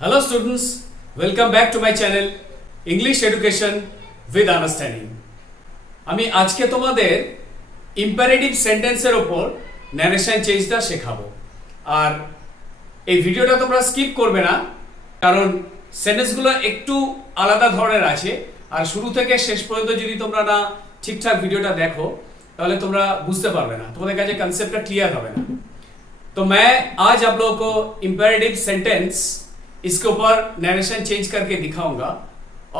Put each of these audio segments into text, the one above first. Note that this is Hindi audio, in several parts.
Hello students, welcome back to my channel English Education with Understanding. আমি আজকে তোমাদের ইম্পারেটিভ সেন্টেন্সের উপর ন্যারেশন চেঞ্জটা শেখাবো। আর এই ভিডিওটা তোমরা স্কিপ করবে না, কারণ সেন্টেন্সগুলো একটু আলাদা ধরনের আছে। আর শুরু থেকে শেষ পর্যন্ত যদি তোমরা না ঠিকঠাক ভিডিওটা দেখো তাহলে তোমরা বুঝতে পারবে না, তোমাদের কাছে কনসেপ্টটা ক্লিয়ার হবে না। तो मैं आज आप लोगों को इम्पेरेटिव सेंटेंस इसके ऊपर नरेशन चेंज करके दिखाऊंगा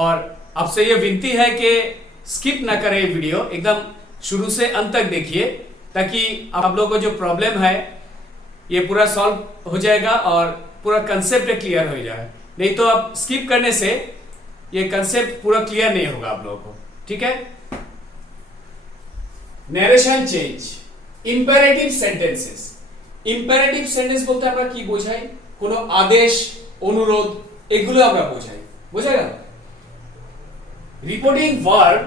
और आपसे ये विनती है कि स्किप ना करें ये वीडियो, एकदम शुरू से अंत तक देखिए ताकि आप लोगों को जो प्रॉब्लम है ये पूरा सॉल्व हो जाएगा और पूरा कंसेप्ट क्लियर हो जाए। नहीं तो आप स्किप करने से ये कंसेप्ट पूरा क्लियर नहीं होगा आप लोगों को। ठीक है, narration change imperative sentences. Imperative sentence বলতে আমরা কি বোঝাই? কোনো আদেশ, অনুরোধ, এগুলো আমরা বোঝাই। বোঝা গেল? রিপোর্টিং ভার্ব,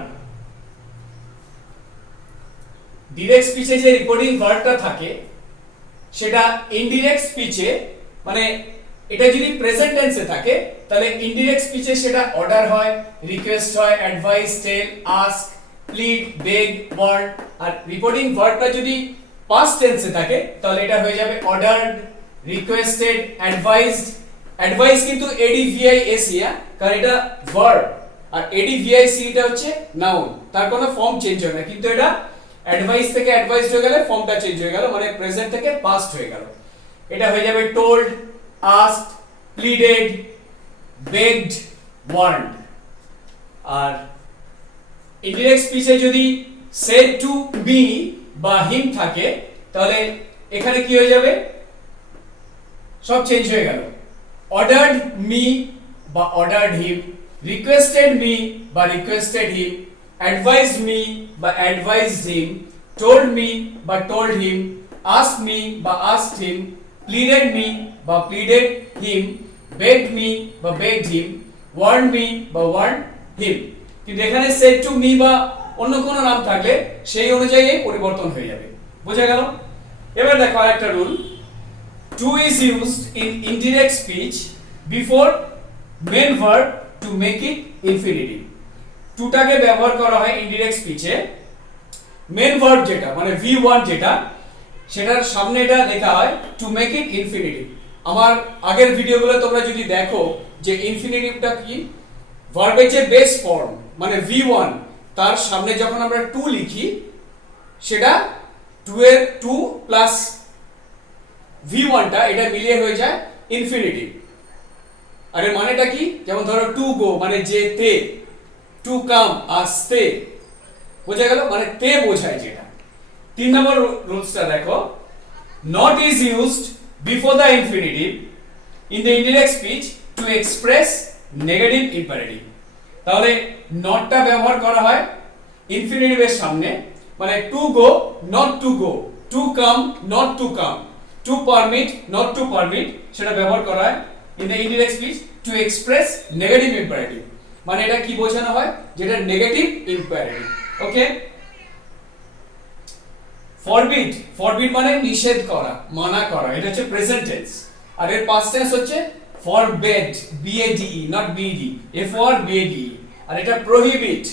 ডিরেক্ট স্পিচে যে রিপোর্টিং ভার্বটা থাকে সেটা ইনডিরেক্ট স্পিচে, মানে এটা যদি প্রেজেন্ট টেন্সে থাকে তাহলে ইনডিরেক্ট স্পিচে সেটা অর্ডার হয়, রিকোয়েস্ট হয়, অ্যাডভাইস, টেল, আস্ক, প্লিড, বেগ, ওয়ার্ড। আর রিপোর্টিং ভার্বটা যদি পাস্ট টেন্সে থাকে তাহলে এটা হয়ে যাবে অর্ডারড, রিকোয়েস্টেড, অ্যাডভাইসড। অ্যাডভাইস কিন্তু এডিভিআইএসি, কারণ এটা ভার্ব, আর এডিভিআইসি এটা হচ্ছে নাউন, তার কোনো ফর্ম চেঞ্জ হয় না। কিন্তু এটা অ্যাডভাইস থেকে অ্যাডভাইসড হয়ে গেলে ফর্মটা চেঞ্জ হয়ে গেল, মানে প্রেজেন্ট থেকে পাস্ট হয়ে গেল। এটা হয়ে যাবে told, asked, pleaded, begged, warned. আর ইনডিরেক্ট স্পিচে যদি সেড টু মি বা হিম থাকে তাহলে এখানে কি হয়ে যাবে? সব চেঞ্জ হয়ে গেল। অর্ডারড মি বা অর্ডারড হিম, রিকোয়েস্টেড মি বা রিকোয়েস্টেড হিম, অ্যাডভাইসড মি বা অ্যাডভাইসড হিম, টোল্ড মি বা টোল্ড হিম, আস্কড মি বা আস্কড হিম, প্লিডেড মি বা প্লিডেড হিম, বেগড মি বা বেগড হিম, ওয়ার্নড মি বা ওয়ার্নড হিম। কিন্তু এখানে সেড টু মি বা অন্য কোনো নাম থাকলে সেই অনুযায়ী পরিবর্তন হয়ে যাবে। বোঝা গেল? এবার দেখো আরেকটা rule, to is used in indirect speech before main verb to make it infinitive. টুটাকে ব্যবহার করা হয় ইনডিরেক্ট স্পিচে মেন ভার্ব যেটা, মানে V1 যেটা, সেটার সামনে এটা লেখা হয় টু মেক ইট ইনফিনিটিভ। আমার আগের ভিডিওগুলো তোমরা যদি দেখো যে ইনফিনিটিভটা কি, ভার্বের যে বেস ফর্ম মানে V1 তার সামনে যখন আমরা টু লিখি সেটা টু এর টু প্লাস V1টা এটা মিলিয়ে হয়ে যায় ইনফিনিটিভ। আর এর মানেটা কি? যেমন ধরো টু গো মানে যেতে, টু কাম আসতে। বোঝা গেল? মানে তে বোঝায় যেটা। 3 নম্বর রুলসটা দেখো, not is used before the infinitive in the indirect speech to express negative imperative. তাহলে নটটা ব্যবহার করা হয় ইনফিনিটিভের সামনে, মানে to go not to go, to come not to come, to permit not to permit, সেটা ব্যবহার করা হয় in the indirect speech to express negative imperative. মানে এটা কি বোঝানো হয়? যেটা negative imperative. Okay, forbid, forbid মানে নিষেধ করা, মানা করা, এটা হচ্ছে প্রেজেন্ট টেন্স। আর এর পাস্ট টেন্স হচ্ছে forbid, BADE, not BD, FORBADE। আর এটা প্রহিবিট,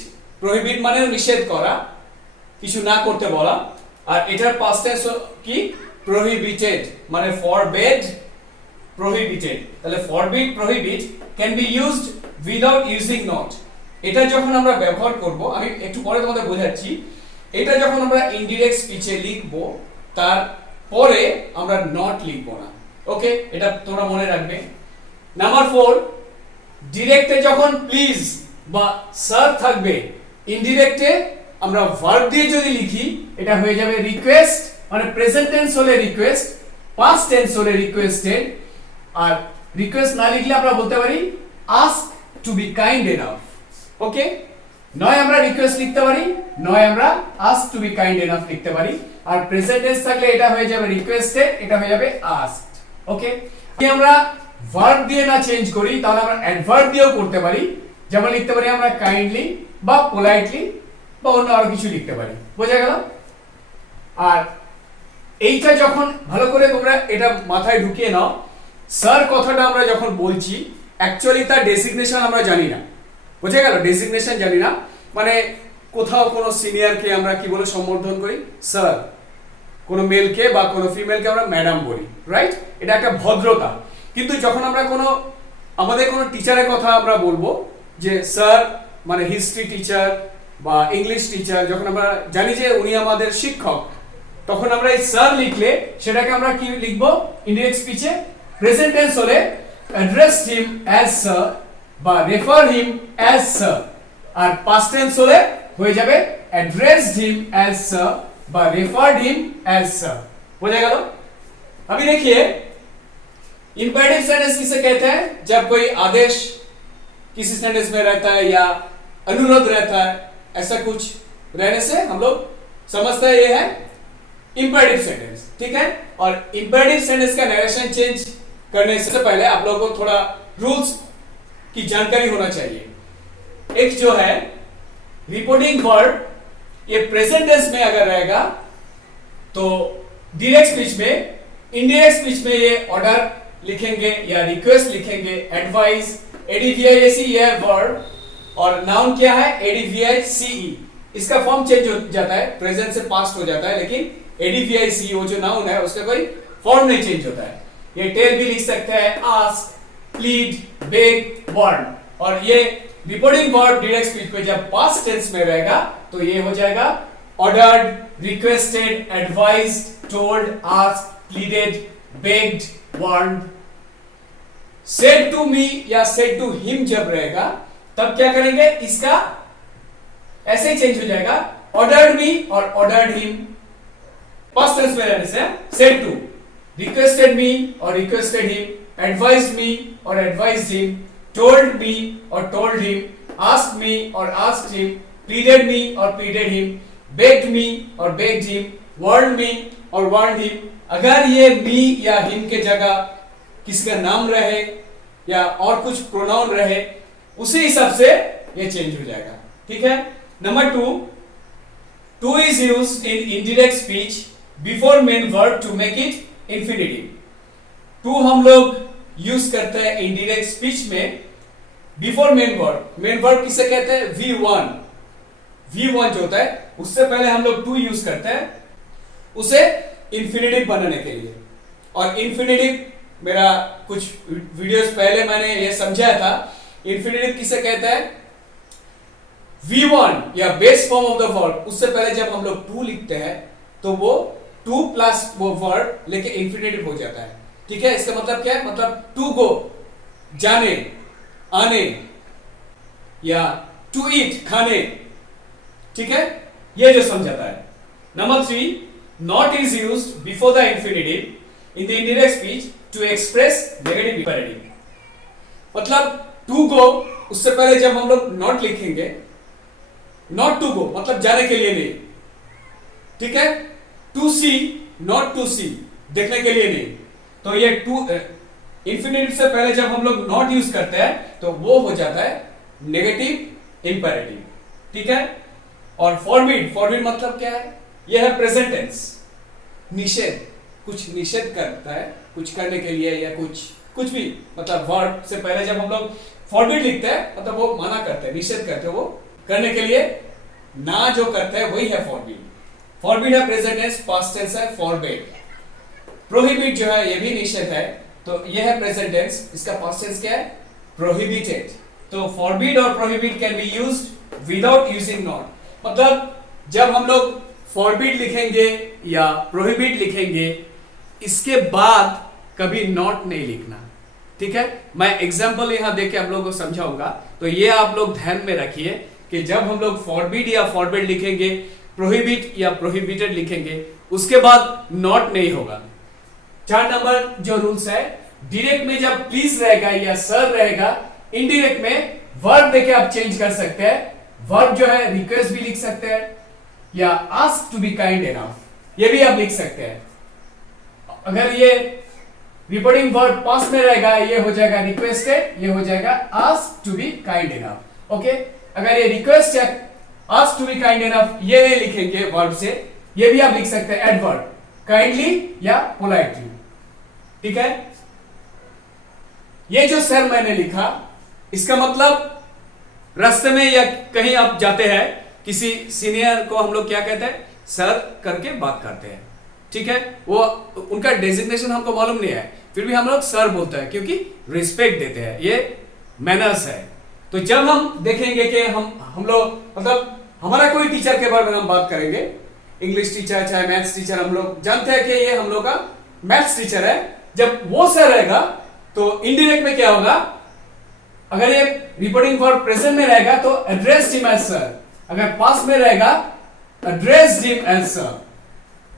প্রহিবিট মানে নিষেধ করা, কিছু না করতে বলা। আর এটার পাস্ট টেন্স কি? প্রহিবিটেড, মানে forbade, prohibited। তাহলে forbid, prohibit can be used without using not। এটা যখন আমরা ব্যবহার করব, আমি একটু পরে তোমাদের বোঝাচ্ছি, এটা যখন আমরা ইনডিরেক্ট স্পিচে লিখব তার পরে আমরা নট লিখব না। ওকে, এটা তোমরা মনে রাখবে। নাম্বার 4, ডিরেক্টে যখন প্লিজ বা স্যার থাকবে, ইনডিরেক্টে আমরা ভার্ব দিয়ে যদি লিখি এটা হয়ে যাবে রিকোয়েস্ট, মানে প্রেজেন্ট টেন্স হলে রিকোয়েস্ট, পাস্ট টেন্স হলে রিকোয়েস্টেড। আর রিকোয়েস্ট না লিখলে আমরা বলতে পারি ask to be kind enough. Okay, নয় আমরা রিকোয়েস্ট লিখতে পারি, নয় আমরা ask to be kind enough লিখতে পারি। আর প্রেজেন্ট টেন্স থাকলে এটা হয়ে যাবে রিকোয়েস্টেড, এটা হয়ে যাবে আস্কড। ওকে, যদি আমরা ভার্ব দিয়ে না চেঞ্জ করি তাহলে আমরা অ্যাডভার্ব দিয়েও করতে পারি। যেমন লিখতে পারি আমরা কাইন্ডলি বা পোলাইটলি বা অন্য আরো কিছু লিখতে পারি। বোঝা গেল? আর এইটা যখন ভালো করে তোমরা এটা মাথায় ঢুকিয়ে নাও, স্যার কথাটা আমরা যখন বলছি অ্যাকচুয়ালি তার ডেসিগনেশন আমরা জানি না, বুঝে গেল? ডেসিগনেশন জানি না, মানে কোথাও কোনো সিনিয়রকে আমরা কি বলে সম্বোধন করি? স্যার। কোনো মেলকে বা কোনো ফিমেলকে আমরা ম্যাডাম বলি, রাইট? এটা একটা ভদ্রতা। কিন্তু যখন আমরা আমাদের কোনো টিচারের কথা আমরা বলবো যে স্যার, মানে হিস্ট্রি টিচার বা ইংলিশ টিচার, যখন আমরা জানি যে উনি আমাদের শিক্ষক, তখন আমরা এই স্যার লিখলে সেটাকে আমরা কি লিখবো ইনডিরেক্ট স্পিচে? প্রেজেন্ট টেন্স হলে অ্যাড্রেস হিম অ্যাজ স্যার বা রেফার হিম অ্যাজ স্যার, আর পাস্ট টেন্স হলে হয়ে যাবে অ্যাড্রেসড হিম অ্যাজ স্যার বা रेफर्ड हिम एज सर। बोला गया? अभी देखिए इंपेरेटिव सेंटेंस किसे कहते हैं? जब कोई आदेश किसी सेंटेंस में रहता है या अनुरोध रहता है, ऐसा कुछ रहने से हम लोग समझते हैं ये है इंपेरेटिव सेंटेंस, ठीक है? और इंपेरेटिव सेंटेंस का नरेशन चेंज करने से पहले आप लोगों को थोड़ा रूल्स की जानकारी होना चाहिए। एक जो है रिपोर्टिंग वर्ड, ये प्रेजेंट टेंस में अगर रहेगा तो डायरेक्ट स्पीच में, इनडायरेक्ट स्पीच में ये ऑर्डर लिखेंगे या रिक्वेस्ट लिखेंगे, एडवाइस, एडीवीआईसी ये वर्ड, और नाउन क्या है? एडीवीआईसीई। इसका फॉर्म चेंज हो जाता है, प्रेजेंट से पास्ट हो जाता है, लेकिन एडीवीआईसी वो जो नाउन है उसका कोई फॉर्म नहीं चेंज होता है। ये टेल भी लिख सकते हैं, आस्क, प्लीड, बेग, वार्न। और ये रिपोर्टिंग वर्ब डायरेक्ट स्पीच में जब पास्ट टेंस में रहेगा तो ये हो जाएगा ordered, requested, advised, told, asked, pleaded, begged, warned. Said to me या सेड टू हिम जब रहेगा तब क्या करेंगे? इसका ऐसे ही चेंज हो जाएगा, ऑर्डर्ड मी और ऑर्डर्ड हिम। पास्ट टेंस में रहने से सेड टू, रिक्वेस्टेड मी और रिक्वेस्टेड हिम, एडवाइज्ड मी और advised him, told me or told him, asked me or asked him, pleaded me or pleaded him, begged me or begged him, warned me or warned him। अगर ये me या him के जगह किसी का नाम रहे या और कुछ प्रोनाउन रहे, उसी हिसाब से ये चेंज हो जाएगा, ठीक है? Number 2, to is used in indirect speech before main verb to make it infinitive। to हम लोग यूज करते हैं इनडायरेक्ट स्पीच में before main verb. Main verb किसे कहते हैं? V1। V1 जो होता है उससे पहले हम लोग टू यूज करते हैं उसे इंफिनिटिव बनाने के लिए। और इंफिनिटिव मेरा कुछ वीडियोस पहले मैंने ये समझाया था। इंफिनिटिव किसे कहते हैं? V1 या base form of the verb, उससे पहले जब हम लोग टू लिखते हैं तो वो टू प्लस वो वर्ब लेके इंफिनिटिव हो जाता है, ठीक है? इसका मतलब क्या है? मतलब टू गो, जाने, आने, या टू ईट, खाने, ठीक है? ये जो समझाता है। Number 3, not is used before the infinitive in the indirect speech to express negative imperative. मतलब टू गो, उससे पहले जब हम लोग नॉट लिखेंगे, नॉट टू गो मतलब जाने के लिए नहीं, ठीक है? टू सी, नॉट टू सी, देखने के लिए नहीं। तो ये टू इंफिनिटिव से पहले जब हम लोग नॉट यूज करते हैं तो वो हो जाता है नेगेटिव इंपेरेटिव, ठीक है? और फॉरबिड, फॉरबिड मतलब क्या है? यह है प्रेजेंट टेंस, निषेध, कुछ निषेध करता है कुछ करने के लिए या कुछ भी, मतलब वर्ड से पहले जब हम लोग फॉरबिड लिखते हैं मतलब वो मना करते हैं, निषेध करते हैं, वो करने के लिए ना जो करते हैं वही है फॉरबिड। फॉरबिड है प्रेजेंट टेंस, पास्ट टेंस है फॉरबिड। प्रोहिबिट जो है ये भी निषेध है, तो ये है प्रेजेंट टेंस, इसका पास्ट टेंस क्या है? प्रोहिबिटेड। तो फॉरबिड और prohibit can be used without using not. मतलब जब हम लोग फॉरबिड लिखेंगे या प्रोहिबिट लिखेंगे, इसके बाद कभी नॉट नहीं लिखना, ठीक है? मैं एग्जांपल यहां देके आप लोगों को समझाऊंगा, तो ये आप लोग ध्यान में रखिए कि जब हम लोग फॉरबिड या फॉरबिड लिखेंगे, प्रोहिबिट या प्रोहिबिटेड लिखेंगे, उसके बाद नॉट नहीं होगा। 4 नंबर जो रूल्स है, डायरेक्ट में जब प्लीज रहेगा या सर रहेगा, इनडायरेक्ट में वर्ब देके आप चेंज कर सकते हैं। वर्ब जो है रिक्वेस्ट भी लिख सकते हैं या ask to be kind enough, ये भी आप लिख सकते हैं। अगर ये रिपोर्टिंग वर्ब पास्ट में रहेगा, ये हो जाएगा रिक्वेस्टेड, ये हो जाएगा ask to be kind enough, okay? अगर ये रिक्वेस्ट या ask to be kind enough ये नहीं लिखेंगे वर्ब से, ये भी आप लिख सकते हैं एडवर्ब, काइंडली या पोलाइटली, ठीक है? ये जो सर मैंने लिखा, इसका मतलब रास्ते में या कहीं आप जाते हैं, किसी सीनियर को हम लोग क्या कहते हैं, सर करके बात करते हैं, ठीक है। वो उनका डेजिग्नेशन हमको मालूम नहीं है, फिर भी हम लोग सर बोलते हैं क्योंकि रिस्पेक्ट देते हैं, ये मैनर्स है। तो जब हम देखेंगे कि हम लोग मतलब हमारा कोई टीचर के बारे में हम बात करेंगे, इंग्लिश टीचर चाहे मैथ्स टीचर, हम लोग जानते हैं कि ये हम लोग का मैथ्स टीचर है, जब वो सर रहेगा तो इनडायरेक्ट में क्या होगा, अगर ये रिपोर्टिंग फॉर प्रेजेंट में रहेगा तो एड्रेस हिम एज सर, अगर पास्ट में रहेगा एड्रेस हिम एज सर,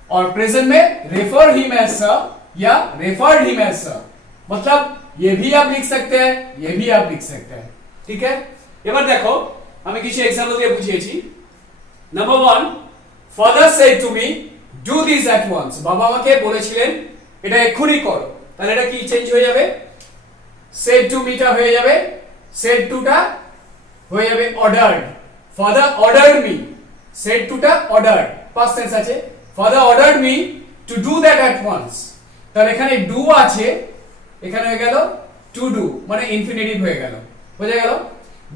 और प्रेजेंट में रेफर हिम एज सर या रेफर्ड हिम एज सर। मतलब ये भी आप लिख सकते हैं, ये भी आप लिख सकते हैं, ঠিক আছে। এবার দেখো আমি কিছু एग्जांपल দিয়ে বুঝিয়েছি। Number 1, father said to me do this at once. বাবা আমাকে বলেছিলেন এটা এক্ষুনি করো, তাহলে এটা কি চেঞ্জ হয়ে যাবে, সেড টু মিটা হয়ে যাবে, সেড টুটা হয়ে যাবে ordered. Father ordered me, said টুটা অর্ডারড, পাস্ট টেন্স আছে, father ordered me to do that at once. তাহলে এখানে ডু আছে, এখানে হয়ে গেল টু ডু, মানে ইনফিনিটিভ হয়ে গেল, বোঝা গেল,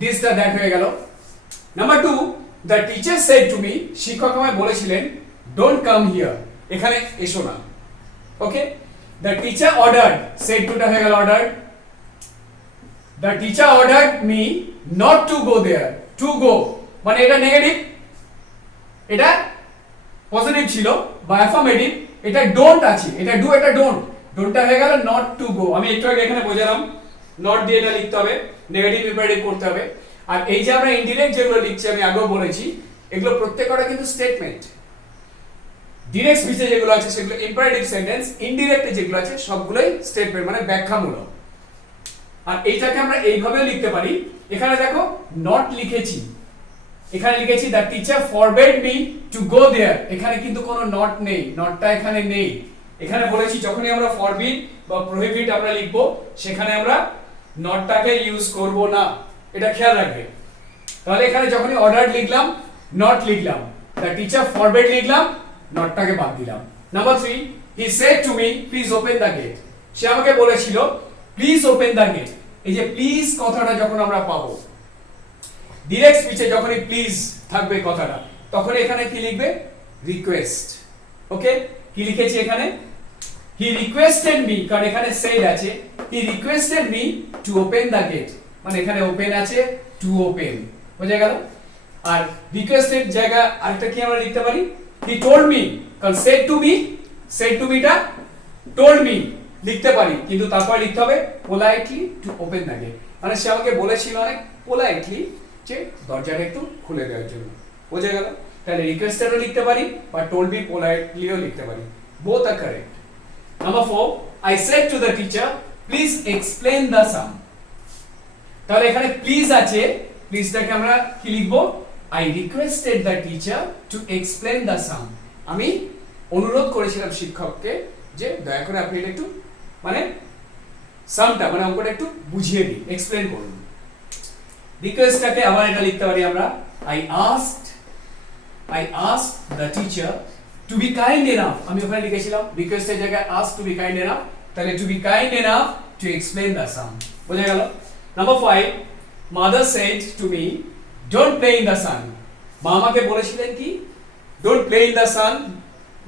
দিস দা দ্যাট হয়ে গেল। Number 2, the teacher said to me, শিক্ষক আমায় বলেছিলেন ডোন্ট কাম হিয়ার, এখানে এসো না, okay. The teacher ordered, said টুটা হয়ে গেল ordered. The teacher ordered me not to go there, to go মানে এটা নেগেটিভ, এটা পজিটিভ ছিল বা অ্যাফার্মেটিভ, এটা ডোন্ট আছে, এটা ডু, এটা ডোন্ট, ডোন্টটা হয়ে গেল নট টু গো। আমি একটু আগে এখানে বোঝালাম নট দিয়ে এটা লিখতে হবে, নেগেটিভ ইম্পারেটিভ করতে হবে। আর এই যে আমরা ইনডিরেক্ট যেগুলো লিখছি, আমি আগেও বলেছি, এগুলো প্রত্যেকটা কিন্তু স্টেটমেন্ট। ডিরেক্ট স্পিচে যেগুলো আছে সেগুলো ইম্পারেটিভ সেন্টেন্স, ইনডিরেক্টে যেগুলো আছে সবগুলোই স্টেটমেন্ট মানে ব্যাখ্যামূলক। আর এইটাকে আমরা এইভাবেও লিখতে পারি, এখানে দেখো নট লিখেছি, এখানে লিখেছি the teacher forbade me to go there, এখানে কিন্তু কোনো নট নেই, নটটা এখানে নেই। এখানে বলেছি যখনই আমরা ফরবিড বা প্রহিবিট আমরা লিখব, সেখানে আমরা নটটাকে ইউজ করব না, এটা খেয়াল রাখবে। তাহলে এখানে যখনই অর্ডার লিখলাম, নট লিখলাম, দ্য টিচার ফরবেড লিখলাম, নটটাকে বাদ দিলাম। Number 3, he said to me please open the gate, সে আমাকে বলেছিল প্লিজ ওপেন দ্য গেট। এই যে প্লিজ কথাটা যখন আমরা পাবো ডিরেক্ট স্পিচে, যখনই প্লিজ থাকবে কথাটা, তখন এখানে কি লিখবে, রিকোয়েস্ট, ওকে। কি লিখেছি এখানে, হি রিকোয়েস্টেড মি, কারণ এখানে সেড আছে, he requested me to open the gate, মানে এখানে ওপেন আছে, টু ওপেন, বোঝা গেল। আর রিকোয়েস্টেড জায়গা আরেকটা কি আমরা লিখতে পারি, হি টোল্ড মি, কারণ said to me, said to মিটা টোল্ড মি লিখতে পারি, কিন্তু তারপর লিখতে হবে politely to open the gate, মানে সে আমাকে বলেছিল অনেক পোলাইটলি যে দরজাটা একটু খুলে দেওয়ার জন্য, বোঝা গেল। তাহলে রিকোয়েস্টেডও লিখতে পারি বা টোল্ড মি পোলাইটলিও লিখতে পারি, both are correct. Number 4, I said to the teacher please explain the sum. তাহলে এখানে প্লিজ আছে, প্লিজটাকে আমরা কি লিখব, I requested the teacher to explain the sum. আমি অনুরোধ করেছিলাম শিক্ষককে যে দয়া করে আপনি এটা একটু মানে সামটা মানে অঙ্কটা একটু বুঝিয়ে দিন, এক্সপ্লেন করুন। রিকোয়েস্টটাকে আবার এটা লিখতে পারি আমরা, I asked the teacher to be kind enough, আমি ওখানে লিখেছিলাম রিকোয়েস্টের জায়গায় ask to be kind enough, তাহলে to be kind enough to explain the sum, বোঝা গেল। Number 5, mother said to me don't play in the sun, মা আমাকে বলেছিলেন কি don't play in the sun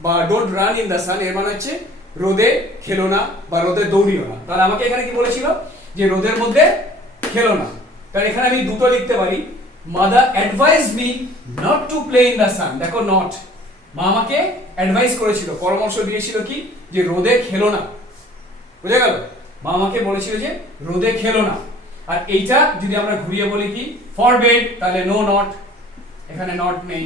বা don't run in the sun, এর মানে হচ্ছে রোদে খেলো না বা রোদে দৌড়িও না। তাহলে আমাকে এখানে কি বলেছিল, যে রোদের মধ্যে খেলো না, কারণ এখানে আমি দুটো লিখতে পারি, mother advised me not to play in the sun, দেখো not, মা আমাকে অ্যাডভাইস করেছিল, পরামর্শ দিয়েছিল কি, যে রোদে খেলো না, বুঝা গেল, মা আমাকে বলেছিল যে রোদে খেলো না। আর এইটা যদি আমরা ঘুরিয়ে বলি কি ফরবেড, তাহলে নো নট, এখানে নট নেই,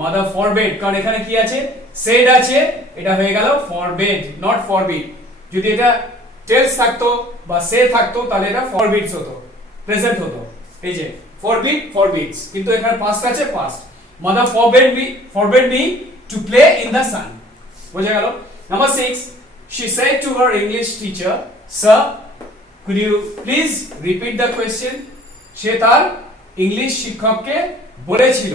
মাদার ফরবেড, কারণ এখানে কি আছে, সেড আছে, এটা হয়ে গেল ফরবেড, নট ফরবিড। যদি এটা টেলস থাকতো বা সে থাকতো তাহলে এটা ফরবিডস হতো, প্রেজেন্ট হতো, এই যে ফরবিড ফরবিডস, কিন্তু এখানে পাস্ট আছে, past. Mother forbade me to play in the sun, বোঝা গেল। Number 6, she said to her English teacher, sir could you please repeat the question, সে তার ইংলিশ শিক্ষককে বলেছিল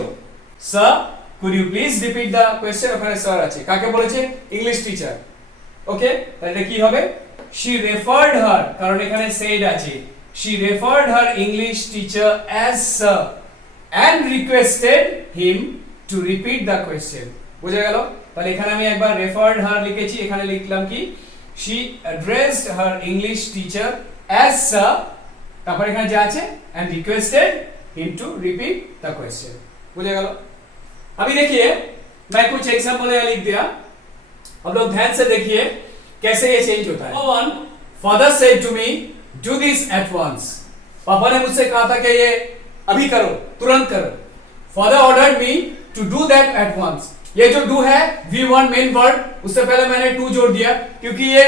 sir could you please repeat the question, ওখানে স্যার আছে, কাকে বলেছে, ইংলিশ টিচার, ওকে। তাহলে এটা কি হবে, she referred her, কারণ এখানে said আছে, she referred her English teacher as sir and requested him to repeat the question. বুঝা গেল? তাহলে এখানে আমি একবার referred her লিখেছি, এখানে লিখলাম কি she addressed her English teacher as sir, তারপর এখানে যা আছে and requested him to repeat the question. बुझा गया? अभी देखिए मैं कुछ एग्जांपल यहाँ लिख दिया, अब लोग ध्यान से देखिए कैसे ये चेंज होता है. One, father said to me, do this at once. पापा ने मुझसे कहा था कि ये अभी करो, तुरंत करो. Father ordered me to do that at once. ये जो do है V1 मेन वर्ड, उससे पहले मैंने to जोड़ दिया क्योंकि ये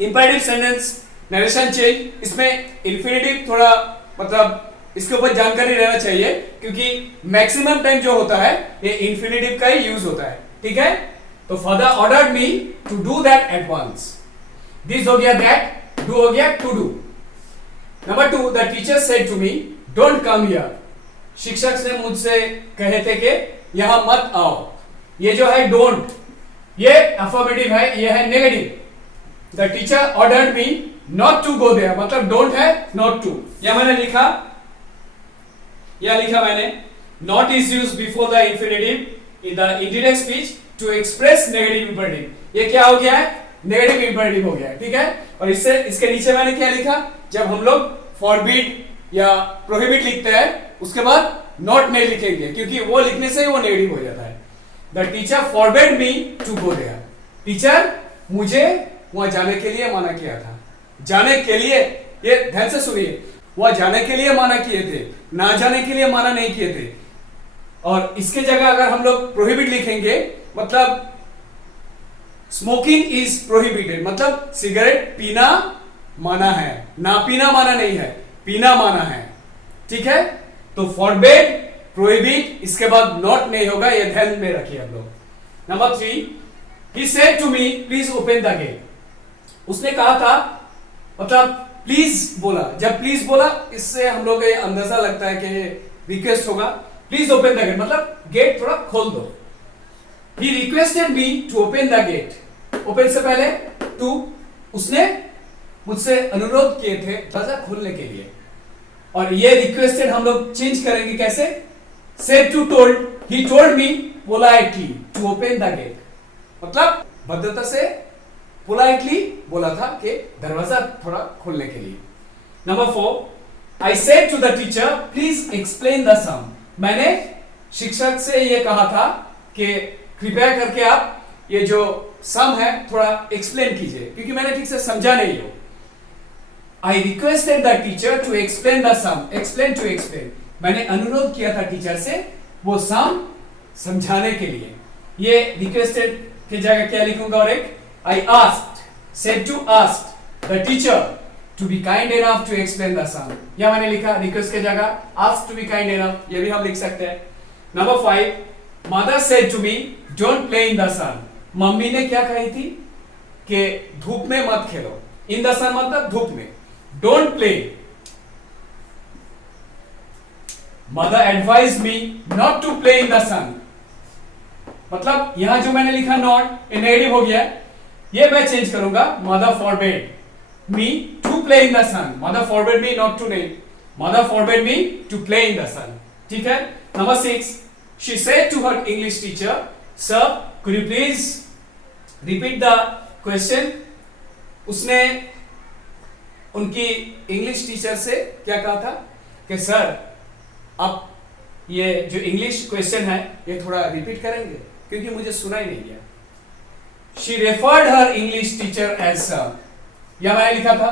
इंपेरेटिव सेंटेंस नरेशन चेंज, इसमें इंफिनिटिव थोड़ा मतलब इसके ऊपर जानकारी रहना चाहिए क्योंकि मैक्सिमम टाइम जो होता है ये इंफिनिटिव का ही यूज होता है. ठीक है, तो father ordered me to do that at once. This हो गया दैट, डू हो गया to do. Number 2, the teacher said to me don't come here. शिक्षक ने मुझसे कहे थे कि यहां मत आओ. ये जो है डोंट, ये अफर्मेटिव है, ये है negative. The teacher ordered me not to go there, मतलब डोंट है नॉट टू. यह मैंने लिखा, यह लिखा मैंने, not is used before the infinitive in the indirect speech to express negative imperative. ये क्या हो गया है? नेगेटिव इंपेरेटिव हो गया है. ठीक है, और इससे इसके नीचे मैंने क्या लिखा, जब हम लोग फॉरबिड या प्रोहिबिट लिखते हैं उसके बाद नॉट नहीं लिखेंगे क्योंकि वो लिखने से ही वो नेगेटिव हो जाता है. The teacher forbid me to go there. Teacher मुझे वहां जाने के लिए मना किया था. जाने के लिए, ये ध्यान से सुनिए, वहां जाने के लिए मना किए थे, ना जाने के लिए मना नहीं किए थे. और इसके जगह अगर हम लोग प्रोहिबिट लिखेंगे, मतलब स्मोकिंग इज प्रोहिबिटेड, मतलब सिगरेट पीना माना है, ना पीना माना नहीं है, पीना माना है. ठीक है, तो फॉरबिड, प्रोहिबिट, इसके बाद नॉट नहीं होगा, ये ध्यान में रखिए आप लोग. Number 3, he said to me please open the gate. उसने कहा था, मतलब प्लीज बोला. जब प्लीज बोला इससे हम लोग ये अंदाजा लगता है कि रिक्वेस्ट होगा. प्लीज ओपन द गेट मतलब गेट थोड़ा खोल दो. He requested me to open the gate. Open से पहले टू, उसने मुझसे अनुरोध किए थे दरवाजा खोलने के लिए. और ये रिक्वेस्टेड हम लोग चेंज करेंगे कैसे? Said to told, he told me politely to open the gate, मतलब भद्रता से पोलाइटली बोला था कि दरवाजा थोड़ा खोलने के लिए. Number 4, I said to the teacher please explain the sum. मैंने शिक्षक से यह कहा था कि कृपया करके आप ये जो सम है थोड़ा एक्सप्लेन कीजिए क्योंकि मैंने ठीक से समझा नहीं हो. I requested the teacher to explain the sum. Explain to explain, मैंने अनुरोध किया था टीचर से वो सम समझाने के लिए. ये रिक्वेस्टेड की जगह क्या लिखूंगा? और एक I asked, said to ask the teacher to be kind enough to explain the sum. या मैंने लिखा रिक्वेस्ट के जगह ask to be kind enough, ये भी हम लिख सकते हैं. Number 5, mother said to me don't play in the sun. Mummy ने क्या कही थी कि धूप में मत खेलो. in the sun मतलब धूप में. don't play. mother advised me not to play in the sun. मतलब यहां जो मैंने लिखा नॉट, ये नेगेटिव हो गया, ये मैं चेंज करूंगा. Mother forbid me to play in the sun. Mother forbid me not to नहीं, mother forbid me to play in the sun. ठीक है. Number 6, she said to her English teacher sir could you please repeat the question. उसने उनकी इंग्लिश टीचर से क्या कहा था कि सर आप ये जो इंग्लिश क्वेश्चन है ये थोड़ा रिपीट करेंगे क्योंकि मुझे सुना ही नहीं गया. She referred her English teacher as sir. यह मैंने लिखा था,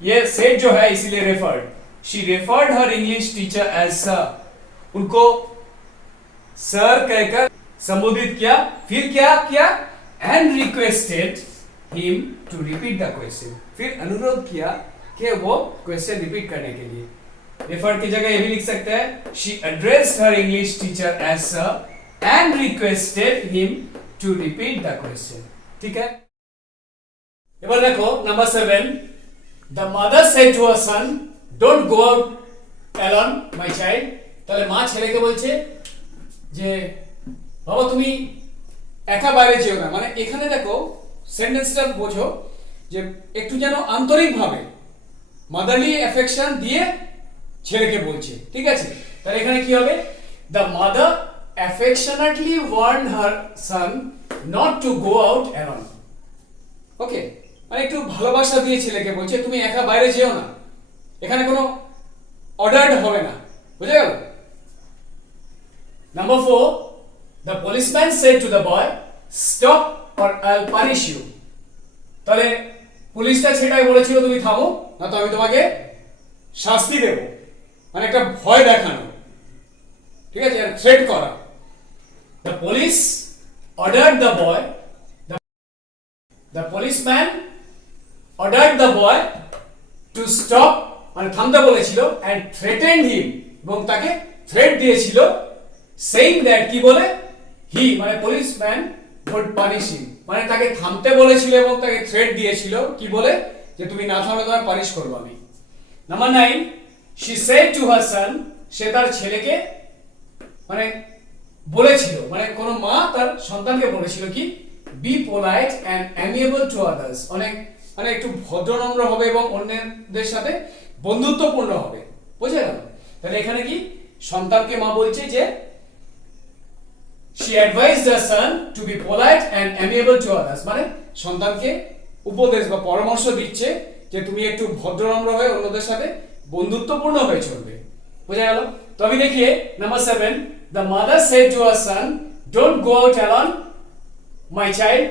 ये said जो है इसीलिए referred. She referred her English teacher as sir. उनको sir कहकर संबोधित किया. फिर क्या किया? And requested him to repeat the question. फिर अनुरोध किया कि वो क्वेश्चन रिपीट करने के लिए. referred की जगह ये भी लिख सकते हैं she addressed her English teacher as sir and requested him to repeat the question. ठीक है. এবার দেখো number 7, the mother said to her son don't go out alone my child. তাহলে মা ছেলেকে বলছে যে বাবা তুমি একা বাইরে যেও না. মানে এখানে দেখো সেন্টেন্সটা বোঝো যে একটু যেন আন্তরিকভাবে মাদারলি অ্যাফেকশন দিয়ে ছেলেকে বলছে, ঠিক আছে? তাহলে এখানে কি হবে? The mother affectionately warned her son not to go out alone. Okay, মানে একটু ভালোবাসা দিয়ে ছেলেকে বলছে তুমি একা বাইরে যেও না, এখানে কোনো অর্ডারড হবে না, বুঝে গেল? Number 4, the policeman said to the boy stop or I will punish you. তাহলে পুলিশটা সেটাই বলেছিল তুমি থামো, না তো আমি তোমাকে শাস্তি দেব, মানে একটা ভয় দেখানো, ঠিক আছে, থ্রেট করা। The police ordered the boy, the policeman ordered the boy to stop, মানে থামতে বলেছিল, এন্ড থ্রেটেন্ড হিম, এবং তাকে থ্রেট দিয়েছিল, সেইং দ্যাট, কি বলে? হি মানে পুলিশম্যান would punish him, মানে তাকে থামতে বলেছিল এবং তাকে থ্রেট দিয়েছিল, কি বলে? যে তুমি না থামলে তোমায় পানিশ করব আমি। Number 9, she said to her son, সে তার ছেলেকে মানে বলেছিল, মানে কোন মা তার সন্তানকে বলেছিল কি? Be polite and amiable to others, অনেক মানে একটু ভদ্রনম্র হবে এবং অন্যদের সাথে বন্ধুত্বপূর্ণ হবে, বুঝে গেল? তাহলে এখানে কি সন্তানকে মা বলছে যে she advised her son to be polite and amiable to others, মানে সন্তানকে উপদেশ বা পরামর্শ দিচ্ছে যে তুমি একটু ভদ্রনম্র হয়ে অন্যদের সাথে বন্ধুত্বপূর্ণ হয়ে চলবে, বুঝা গেল? তো আমি দেখিয়ে number 7, the mother said to her son don't go out alone my child।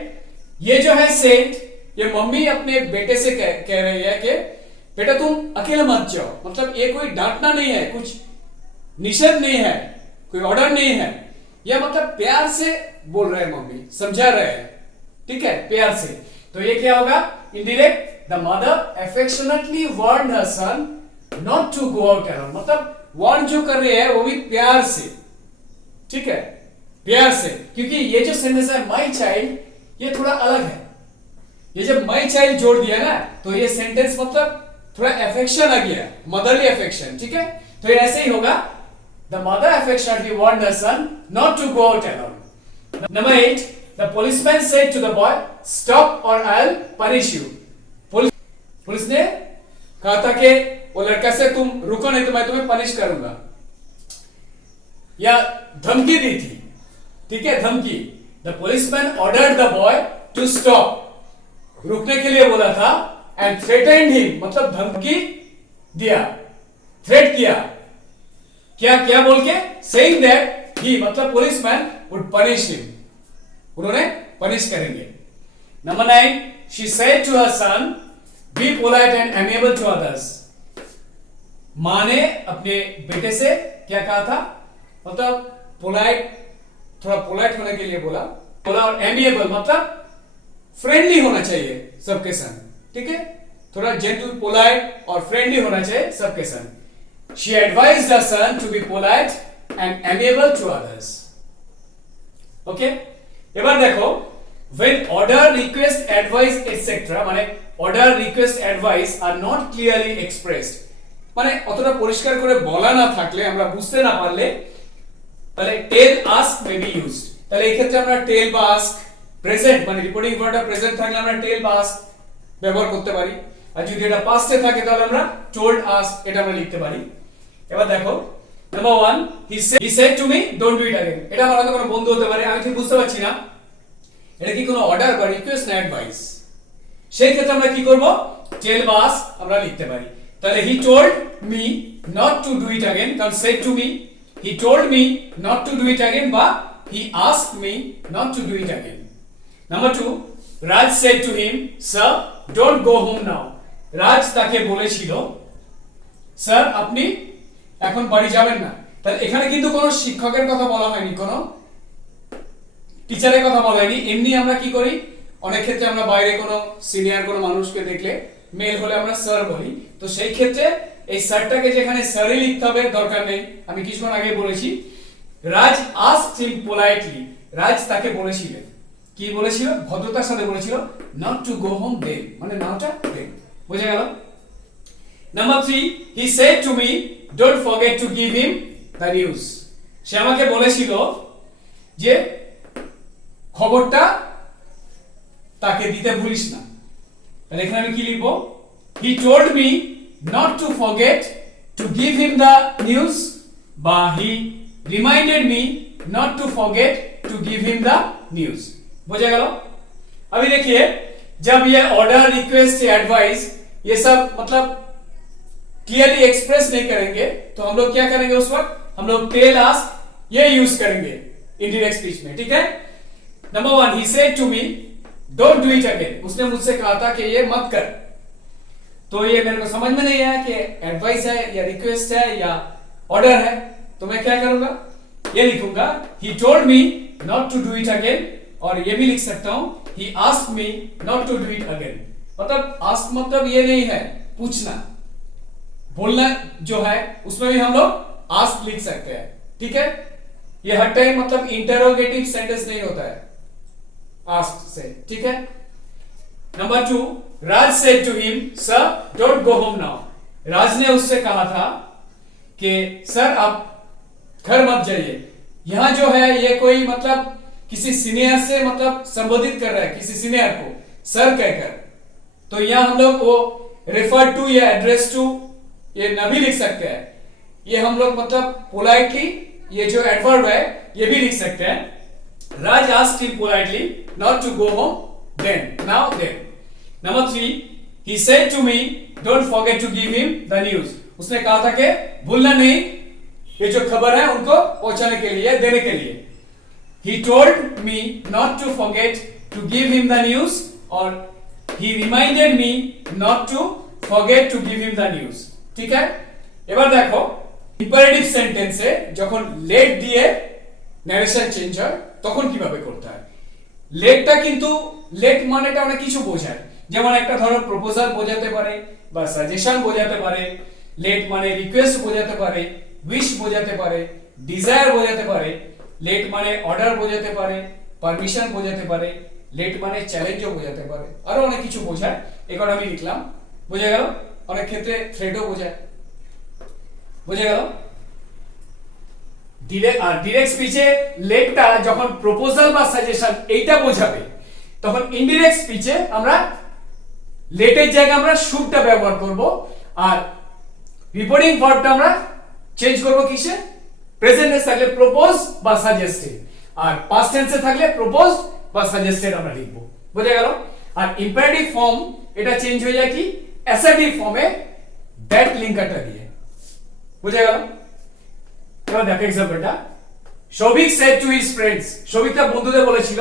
ये जो है said, ये मम्मी अपने बेटे से कह रही है कि बेटा तुम अकेले मत जाओ, मतलब ये कोई डांटना नहीं है, कुछ निषेध नहीं है, कोई ऑर्डर नहीं है, यह मतलब प्यार से बोल रहे हैं मम्मी, समझा रहे हैं, ठीक है, प्यार से। तो ये क्या होगा? Indirect, the mother affectionately warned her son not to go out alone, मतलब वार्न जो कर रही है वो भी प्यार से, ठीक है, प्यार से, क्योंकि ये जो सेंटेंस है माय चाइल्ड, ये थोड़ा अलग है। ये जब माय चाइल्ड जोड़ दिया ना, तो ये सेंटेंस मतलब थोड़ा अफेक्शन आ गया, मदरली अफेक्शन, ठीक है? तो ये ऐसे ही होगा, the mother affectionately warned her son not to go out alone। Number 8, the policeman said to the boy stop or I'll punish you। Police ने कहा था कि वो लड़का से तुम रुको नहीं तो मैं तुम्हें पनिश करूंगा, या धमकी दी थी, ठीक है, धमकी। the policeman ordered the boy to stop, रुकने के लिए बोला था, and threatened him, मतलब धमकी दिया, थ्रेट किया, क्या क्या बोल के? saying that he मतलब पुलिसमैन would punish him, उन्होंने पनिश करेंगे। Number 9, she said to her son be polite and amiable to others। माँ ने अपने बेटे से क्या कहा था? मतलब पोलाइट, थोड़ा पोलाइट होने के लिए बोला, और एमिएबल मतलब फ्रेंडली होना चाहिए सबके संग, ठीक है, थोड़ा जेंटल, पोलाइट और फ्रेंडली होना चाहिए सबके संग। She advised her son to be polite and amiable to others। Okay? এবার দেখো, when order, request, advice etc, মানে order, request, advice are not clearly expressed, মানে অতটা পরিষ্কার করে বলা না থাকলে, আমরা বুঝতে না পারলে, তাহলে tell, ask may be used। তাহলে এই ক্ষেত্রে আমরা tell বা ask, প্রেজেন্ট মানে রিপোর্টিং ভার্বটা প্রেজেন্ট থাকলে আমরা tell বা ask ব্যবহার করতে পারি, আর যদি এটা পাস্টে থাকে তাহলে আমরা told, ask এটা আমরা লিখতে পারি। এবার দেখো, number 1, he said to me don't do it again। এটা আমার হয়তো কোনো বন্ধু হতে পারে, আমি ঠিক বুঝতে পারছি না এটা কি কোনো অর্ডার বা রিকোয়েস্ট না অ্যাডভাইস, সেই ক্ষেত্রে আমরা কি করব? tell বা ask আমরা লিখতে পারি। তাহলে he told me not to do it again, কারণ said to me, he told me not to do it again বা he asked me not to do it again। Number 2, Raj said to him sir don't go home now। রাজ তাকে বলেছিল স্যার আপনি এখন বাড়ি যাবেন না। তাহলে এখানে কিন্তু কোনো শিক্ষকের কথা বলা হয়নি, কোনো টিচারের কথা বলা হয়নি, এমনি আমরা কি করি, অনেক ক্ষেত্রে আমরা বাইরে কোনো সিনিয়র কোনো মানুষকে দেখলে মেল হলে আমরা স্যার বলি, তো সেই ক্ষেত্রে এই স্যারটাকে যেখানে স্যারই লিখতে হবে দরকার নেই, আমি কিছুক্ষণ আগে বলেছি। রাজ asked him politely, রাজ তাকে বলেছিলেন, কি বলেছিল? ভদ্রতার সাথে বলেছিল not to go home then, মানে নাওটা then, বুঝা গেল? Number 3, he said to me don't forget to give him the news। সে আমাকে বলেছিল যে খবরটা তাকে দিতে ভুলিস না। তাহলে এখানে আমি কি লিখবো, he told me not to forget to give him the news, বা he reminded me not to forget to give him the news. बुझा गया। अभी देखिए जब ये ऑर्डर, रिक्वेस्ट, एडवाइस ये सब मतलब क्लियरली एक्सप्रेस नहीं करेंगे तो हम लोग क्या करेंगे, उस वक्त हम लोग टेल, आस्क ये यूज करेंगे इनडायरेक्ट स्पीच में। ठीक है। Number 1, he said to me don't do it again, उसने मुझसे कहा था कि ये मत कर। तो ये मेरे को समझ में नहीं आया कि एडवाइस है या रिक्वेस्ट है या ऑर्डर है, तो मैं क्या करूंगा, ये लिखूंगा he told me not to do it again, और ये भी लिख सकता हूं he asked me not to do it again. मतलब आस्क मतलब ये नहीं है पूछना, बोलना जो है उसमें भी हम लोग आस्क लिख सकते हैं। ठीक है। ये हर टाइम मतलब इंटरोगेटिव सेंटेंस नहीं होता है आस्क से। ठीक है। Number 2, Raj said to him sir don't go home now, Raj ने उससे कहा था कि सर आप घर मत जाइए। यहां जो है ये कोई मतलब किसी सीनियर से मतलब संबोधित कर रहा है, किसी सीनियर को सर कहकर, तो यहां हम लोग वो रेफर टू या एड्रेस टू ये न भी लिख सकते हैं, ये हम लोग मतलब पोलाइटली ये जो एडवर्ब है ये भी लिख सकते हैं। Raj asked him politely not to go home then, now then. Number 3, he said to me don't forget to give him the news, उसने कहा था कि भूलना नहीं ये जो खबर है उनको पहुंचाने के लिए, देने के लिए। He told me not to forget to give him the news, और he reminded me not to forget to give him the news। ठीक है। এবার দেখো ইম্পারেটিভ সেন্টেন্সে যখন লেট দিয়ে ন্যারেশন চেঞ্জ হয় তখন কিভাবে করতে হয়। লেটটা কিন্তু লেট মানেটা অনেক কিছু বোঝায়, যেমন একটা ধরো প্রপোজাল বোঝাতে পারে বা সাজেশন বোঝাতে পারে, লেট মানে রিকোয়েস্ট বোঝাতে পারে, উইশ বোঝাতে পারে, ডিজায়ার বোঝাতে পারে, লেট মানে অর্ডার বোঝাতে পারে, পারমিশন বোঝাতে পারে, লেট মানে চ্যালেঞ্জও বোঝাতে পারে, আরো অনেক কিছু বোঝায়। এগুলো আমি লিখলাম, বোঝা গেল। অনেক ক্ষেত্রে থ্রেটও বোঝায়, বোঝা গেল। ডিরেক্ট স্পিচে লেটটা যখন প্রপোজাল বা সাজেশন এইটা বোঝাবে, তখন ইনডিরেক্ট স্পিচে আমরা লেটের জায়গায় আমরা শুডটা ব্যবহার করব, আর রিপোর্টিং ভার্বটা আমরা চেঞ্জ করব কিসে, প্রেজেন্ট টেন্স থাকলে প্রপোজ বা সাজেস্টেড, আর পাস্ট টেন্সে থাকলে প্রপোজড বা সাজেস্টেড আমরা লিখব। বোঝা গেল। আর ইম্পারেটিভ ফর্ম এটা চেঞ্জ হয়ে যায় কি অ্যাসার্টিভ ফর্মে দ্যাট লিঙ্কারটা দিয়ে। বোঝা গেল। এবার দেখো এক্সাম্পলটা, Souvik said to his friends, Souvik তার বন্ধুদের বলেছিল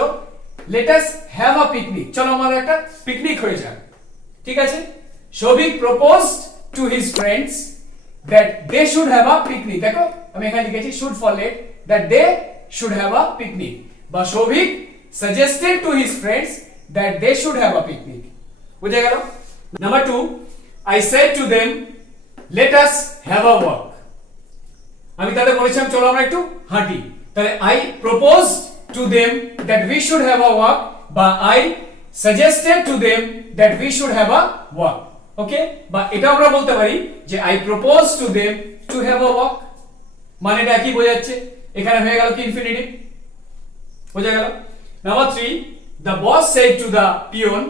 let us have a picnic, চলো আমাদের একটা পিকনিক হয়ে যাক। ঠিক আছে। Souvik proposed to his friends that they should have a picnic, দেখো আমি এখানে লিখেছি should for let, that they should have a picnic, বা Souvik suggested to his friends that they should have a picnic। বুঝা গেল। Number 2, I said to them let us have a walk, আমি তাদের বলেছিলাম চলো আমরা একটু হাঁটি। তাহলে I proposed to them that we should have a walk, বা I suggested to them that we should have a walk। ওকে। বা এটা আমরা বলতে পারি যে I propose to them to have a walk, মানেটা কি বোঝাচ্ছে, এখানে হয়ে গেল কি ইনফিনিটিভ। বোঝা গেল। Number 3, the boss said to the peon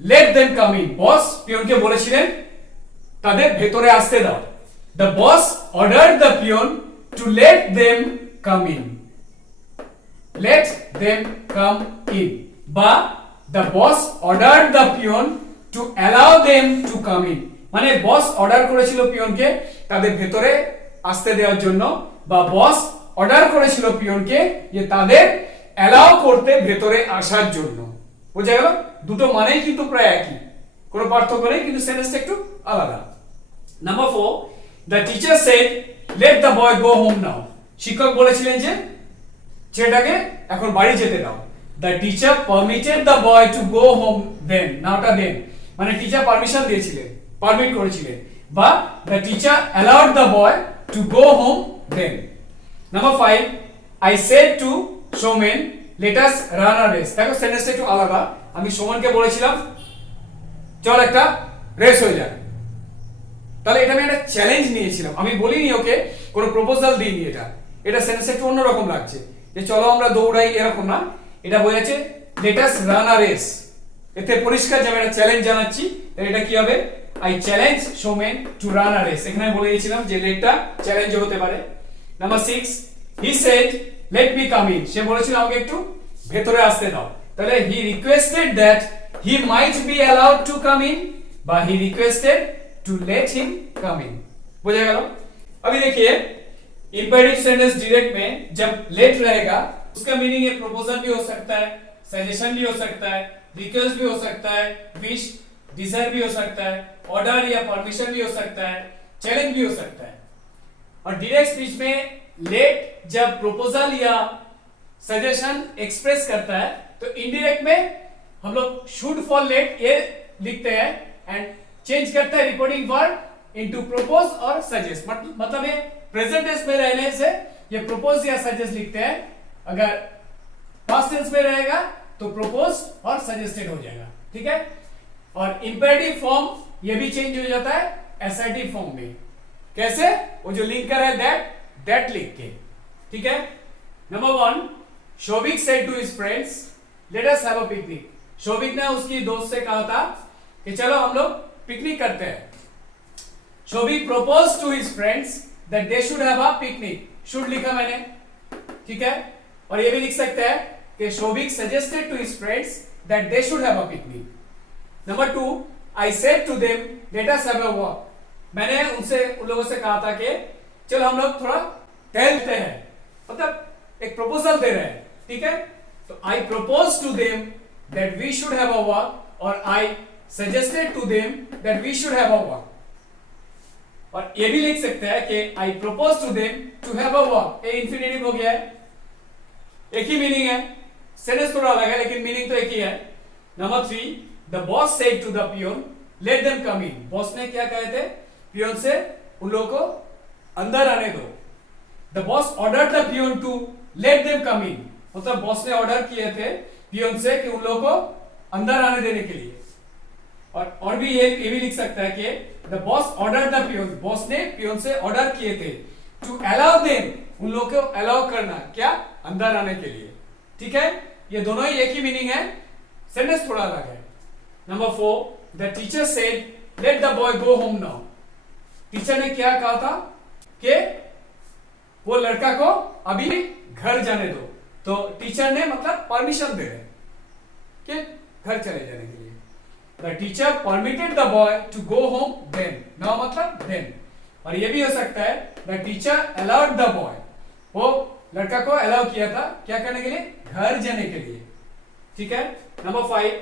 let them come in, বস পিয়নকে বলেছিলেন তাদের ভেতরে আসতে দাও। the boss ordered the peon to let them come in, let them come in, বা the boss ordered the peon to allow them to come in, মানে বস অর্ডার করেছিল পিয়নকে তাদের ভেতরে আসতে দেওয়ার জন্য, বা বস অর্ডার করেছিল পিয়নকে যে তাদের অ্যালাউ করতে ভেতরে আসার জন্য। বোঝা গেল। দুটো মানেই কিন্তু প্রায় একই, কোনো পার্থক্য নেই, কিন্তু সেন্টেন্সটা একটু আলাদা। Number 4, the teacher said let the boy go home now, শিক্ষক বলেছিলেন যে ছেলেটাকে এখন বাড়ি যেতে দাও। The teacher permitted the boy to go home then, নাওটা দেন মানে টিচার পারমিশন দিয়েছিলেন, পারমিট করেছিলেন, বা the teacher allowed the boy to go home then. Number 5, I said to Soumen let us run a race, দেখো সেন্টেন্সটা একটু আলাদা। আমি সৌমেনকে বলেছিলাম চল একটা রেস হয়ে যাক, তাহলে এটা আমি একটা চ্যালেঞ্জ নিয়েছিলাম, আমি বলিনি ওকে, কোনো প্রপোজাল দিইনি। এটা সেন্টেন্সটা একটু অন্যরকম লাগছে যে চলো আমরা দৌড়াই, এরকম না, এটা বোঝাচ্ছে let us run a race, এতে পরিষ্কার যাবে একটা চ্যালেঞ্জ জানাচ্ছি, এটা কি হবে, I challenge Soumen to run a race. এখানে বলে দিয়েছিলাম যে লেটটা চ্যালেঞ্জ হতে পারে। Number 6, he said let me come in, সে বলেছিল আমাকে একটু ভেতরে আসতে দাও। তাহলে he requested that he might be allowed to come in, বা he requested to let him come in. बुझा गया? अभी देखिए इंपेरेटिव सेंटेंस डायरेक्ट में जब लेट रहेगा उसका मीनिंग ये प्रपोजल भी हो सकता है, सजेशन भी हो सकता है, रिक्वेस्ट भी हो सकता है, विश डिजायर भी हो सकता है, ऑर्डर या परमिशन भी हो सकता है, चैलेंज भी हो सकता है। और डायरेक्ट स्पीच में लेट जब प्रपोजल या सजेशन एक्सप्रेस करता है तो इनडायरेक्ट में हम लोग शुड फॉर लेट ये लिखते हैं एंड चेंज करते हैं रिपोर्टिंग वर्ड इनटू प्रपोज और सजेस्ट। मतलब ये प्रेजेंट टेंस में रहने से ये प्रपोज या सजेस्ट लिखते हैं, अगर पास्ट टेंस में रहेगा तो प्रपोज और सजेस्टेड हो जाएगा। ठीक है? और इंपेरेटिव फॉर्म ये भी चेंज हो जाता है एसर्टिव फॉर्म में। कैसे? वो जो लिंकर है दैट लिख के। ठीक है? Number 1, Shovik said to his friends let us have a picnic. Shovik ने उसकी दोस्त से कहा था कि चलो हम लोग पिकनिक करते हैं। Shovik propose to his friends that they should have a picnic. Should लिखा मैंने। ठीक है? और ये भी लिख सकते हैं कि Shovik suggested to his friends that they should have a picnic. Number 2, I said to them let us have a walk. मैंने उनसे उन लोगों से कहा था कि चलो हम लोग थोड़ा टहलते हैं, मतलब एक प्रपोजल दे रहे हैं। ठीक है? तो I propose to them that we should have a walk और I suggested to them that we should have a walk। और ये भी लिख सकते हैं कि I propose to them to have a walk। ये इंफिनिटिव हो गया है, एक ही मीनिंग है, सेंटेंस थोड़ा अलग है लेकिन मीनिंग तो एक ही है। Number 3, the boss said to the peon let them come in। Boss ने क्या कहे थे पियोन से, उन लोगों को अंदर आने दो। the boss ordered the peon to let them come in, मतलब बॉस ने ऑर्डर किए थे पियोन से कि उन लोगों को अंदर आने देने के लिए। और भी ये भी लिख सकता है कि the boss order the peon, boss ने पियोन से ऑर्डर किए थे टू अलाउ देम, उन लोगों को अलाउ करना, क्या, अंदर आने के लिए। ठीक है? ये दोनों ही एक ही मीनिंग है, सेंटेंस थोड़ा अलग है। Number 4, the teacher said let the boy go home now. Teacher ने क्या कहा था कि वो लड़का को अभी घर जाने दो। तो टीचर ने मतलब परमिशन दे रहे कि घर चले जाने के लिए। The teacher permitted the boy to go home then। now मतलब then। और ये भी हो सकता है the teacher allowed the boy, वो लड़का को अलाउ किया था क्या करने के लिए, घर जाने के लिए। ठीक है? Number 5,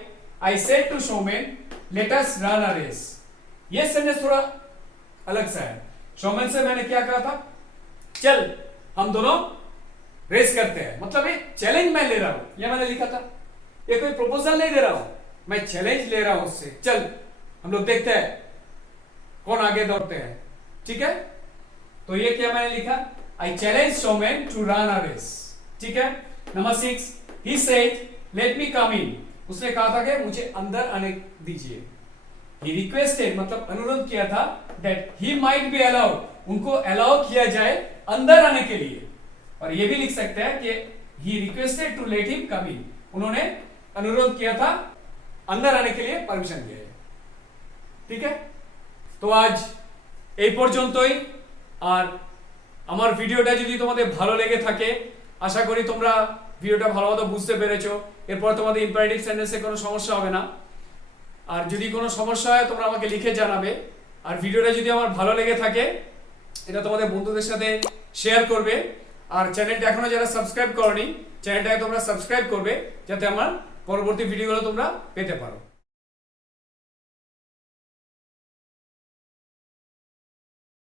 I said to Showman let us run a race। ये सेंटेंस थोड़ा अलग सा है। शोमैन से मैंने क्या कहा था, चल हम दोनों रेस करते हैं, मतलब ये चैलेंज मैं ले रहा हूं, ये मैंने लिखा था। ये कोई प्रपोजल नहीं दे रहा हूं, मैं चैलेंज ले रहा हूं उससे, चल हम लोग देखते हैं कौन आगे दौड़ते हैं। ठीक है? तो ये क्या मैंने लिखा, I challenge Soumen to run a race. ठीक है? Number 6, he said let me come in. उसने कहा था कि मुझे अंदर आने दीजिए। ही रिक्वेस्टेड मतलब अनुरोध किया था that he might be allowed, उनको अलाउ किया जाए अंदर आने के लिए। और ये भी लिख सकते हैं कि he requested to let him come in, उन्होंने अनुरोध किया था अंदर आने के लिए परमिशन दिया। ठीक है? তো আজ এই পর্যন্তই। আর আমার ভিডিওটা যদি তোমাদের ভালো লেগে থাকে আশা করি তোমরা ভিডিওটা ভালোমতো বুঝতে পেরেছো। এরপর তোমাদের ইম্পারেটিভ সেন্টেন্সে কোনো সমস্যা হবে না। আর যদি কোনো সমস্যা হয় তোমরা আমাকে লিখে জানাবে। আর ভিডিওটা যদি আমার ভালো লেগে থাকে এটা তোমাদের বন্ধুদের সাথে শেয়ার করবে। আর চ্যানেলটা এখনো যারা সাবস্ক্রাইব করোনি চ্যানেলটাকে তোমরা সাবস্ক্রাইব করবে যাতে আমার পরবর্তী ভিডিওগুলো তোমরা পেতে পারো।